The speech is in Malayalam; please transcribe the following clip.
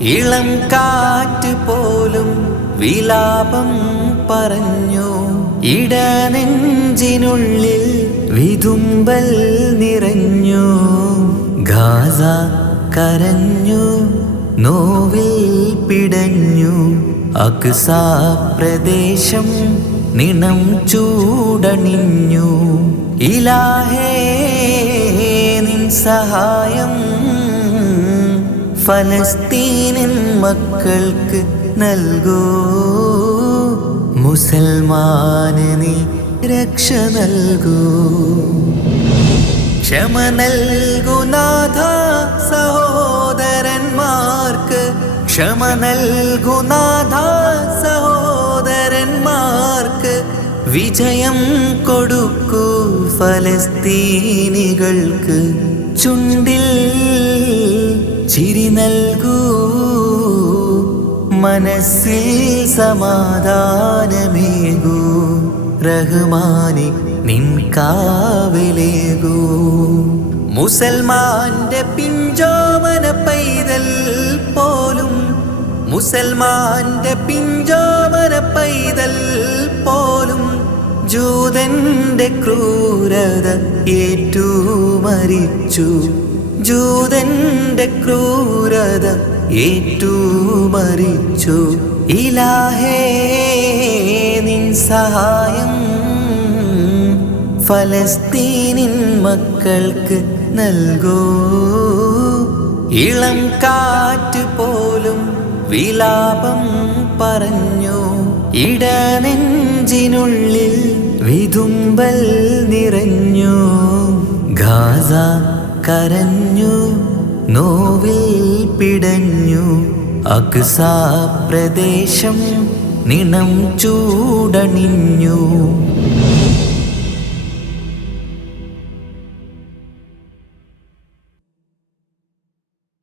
ഇളം കാറ്റ് പോലും വിലാപം പറഞ്ഞു. ഇടനെഞ്ചിനുള്ളിൽ വിതുമ്പൽ നിറഞ്ഞു. ഗാസ കരഞ്ഞു, നോവിൽ പിടഞ്ഞു. അക്സ പ്രദേശം നിണം ചൂടണിഞ്ഞു. ഇലാഹേ നിൻ സഹായം ഫലസ്തീനിൻ മക്കൾക്ക് നൽകൂ. മുസൽമാന് നീ രക്ഷ നൽകൂ. ക്ഷമ നൽകൂ നാഥ സഹോദരന്മാർക്ക്. ക്ഷമ നൽകൂ നാഥ സഹോദരന്മാർക്ക്. വിജയം കൊടുക്കൂ ഫലസ്തീനികൾക്ക്. ചുണ്ടിൽ ചിരി നൽകൂ, മനസ്സിൽ സമാധാനമേകൂ. റഹ്മാനെ നിൻ കാവലേകൂ. മുസൽമാന്റെ പിഞ്ചോമന പൈതൽ പോലും, മുസൽമാന്റെ പിഞ്ചോമന പൈതൽ പോലും ജൂതന്റെ ക്രൂരത ഏറ്റു മരിച്ചു. ജൂതന്റെ ക്രൂരത ഏറ്റു മരിച്ചു. ഇലാഹേ നിൻ സഹായം ഫലസ്തീനിൻ മക്കൾക്ക് നൽകൂ. ഇളം കാറ്റ് പോലും വിലാപം പറഞ്ഞു. ഇടനെഞ്ചിനുള്ളിൽ വിതുമ്പൽ നിറഞ്ഞു. ഗാസ കരഞ്ഞു, നോവിൽ പിടഞ്ഞു. അക്സ പ്രദേശം നിണം ചൂടണിഞ്ഞു.